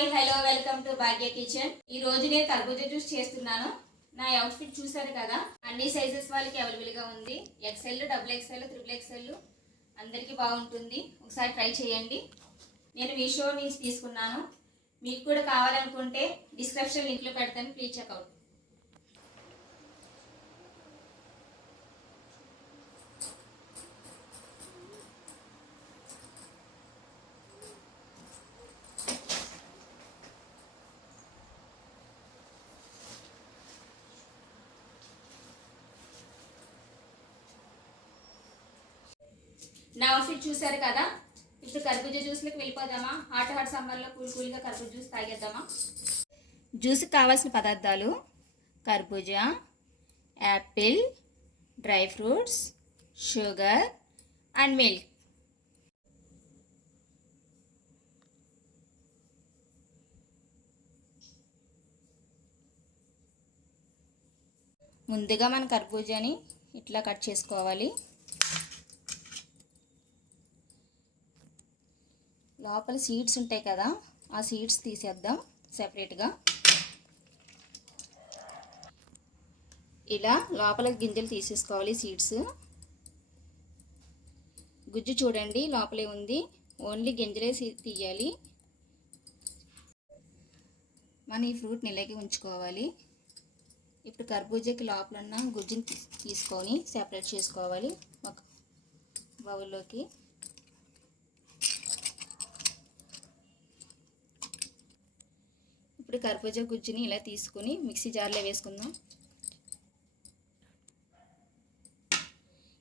Hi hello welcome to Bhagya kitchen. ఈ రోజు నేను కర్బూజా జ్యూస్ చేస్తున్నాను. నా అవుట్ఫిట్ చూసారు కదా, అన్ని సైజెస్ వాళ్ళకి అవైలబుల్ గా ఉంది. XL, double XL, triple XL అందరికీ బాగుంటుంది. ఒకసారి ట్రై చేయండి. నేను మీషో నుంచి తీసుకున్నాను. మీకు కూడా కావాలనుకుంటే డిస్క్రిప్షన్ లింక్లో పెడతాను, ప్లీజ్ చెక్అవుట్. నా అవుట్ఫిట్ చూసారు కదా. ఇప్పుడు కర్బూజా జ్యూస్లోకి వెళ్ళిపోదామా? హాట్ సమ్మర్లో కూల్గా కర్బూజా జ్యూస్ తాగేద్దామా? జ్యూస్కి కావాల్సిన పదార్థాలు: కర్బూజా, Apple, dry fruits, sugar and milk. ముందుగా మన కర్బూజాని ఇట్లా కట్ చేసుకోవాలి. లోపల సీడ్స్ ఉంటాయి కదా, ఆ సీడ్స్ తీసేద్దాం సెపరేట్గా. ఇలా లోపల గింజలు తీసేసుకోవాలి. సీడ్స్ గుజ్జు చూడండి లోపలే ఉంది, ఓన్లీ గింజలే తీయాలి. మనం ఈ ఫ్రూట్ని ఇలాగే ఉంచుకోవాలి. ఇప్పుడు కర్బూజాకి లోపల ఉన్న గుజ్జుని తీసుకొని సెపరేట్ చేసుకోవాలి ఒక బౌల్లోకి. ఇప్పుడు కర్బూజా గుజ్జుని ఇలా తీసుకుని మిక్సీ జార్లో వేసుకుందాం.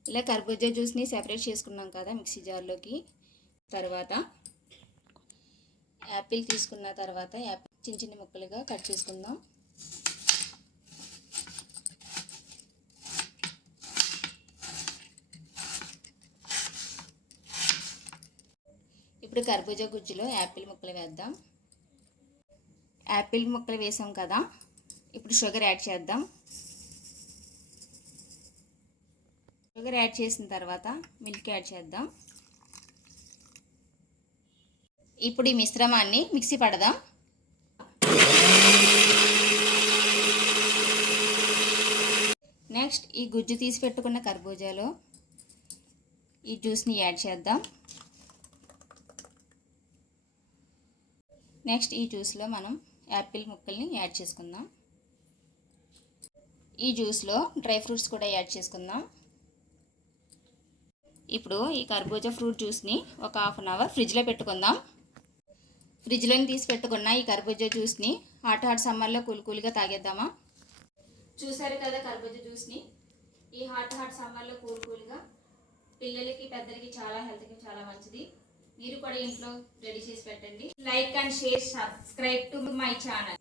ఇలా కర్బూజా జ్యూస్ని సెపరేట్ చేసుకున్నాం కదా మిక్సీ జార్లోకి. తర్వాత యాపిల్ తీసుకున్న తర్వాత యాపిల్ చిన్న చిన్న ముక్కలుగా కట్ చేసుకుందాం. ఇప్పుడు కర్బూజా గుజ్జులో యాపిల్ ముక్కలు వేద్దాం. యాపిల్ ముక్కలు వేసాం కదా, ఇప్పుడు షుగర్ యాడ్ చేద్దాం. షుగర్ యాడ్ చేసిన తర్వాత మిల్క్ యాడ్ చేద్దాం. ఇప్పుడు ఈ మిశ్రమాన్ని మిక్సీ పడదాం. నెక్స్ట్ ఈ గుజ్జు తీసి పెట్టుకున్న కర్బూజాలో ఈ జ్యూస్ని యాడ్ చేద్దాం. నెక్స్ట్ ఈ జ్యూస్లో మనం యాపిల్ ముక్కల్ని యాడ్ చేసుకుందాం. ఈ జ్యూస్లో డ్రై ఫ్రూట్స్ కూడా యాడ్ చేసుకుందాం. ఇప్పుడు ఈ కర్బూజా ఫ్రూట్ జ్యూస్ని ఒక హాఫ్ అన్ అవర్ ఫ్రిడ్జ్లో పెట్టుకుందాం. ఫ్రిడ్జ్లోని తీసి పెట్టుకున్న ఈ కర్బూజా జ్యూస్ని హాట్ సమ్మర్లో కూల్గా తాగేద్దామా? చూసారు కదా కర్బూజా జ్యూస్ని. ఈ హాట్ సమ్మర్లో కూల్గా పిల్లలకి పెద్దలకి చాలా హెల్త్కి చాలా మంచిది. మీరు కూడా ఇంట్లో రెడీ చేసి పెట్టండి. Like and share, subscribe to my channel.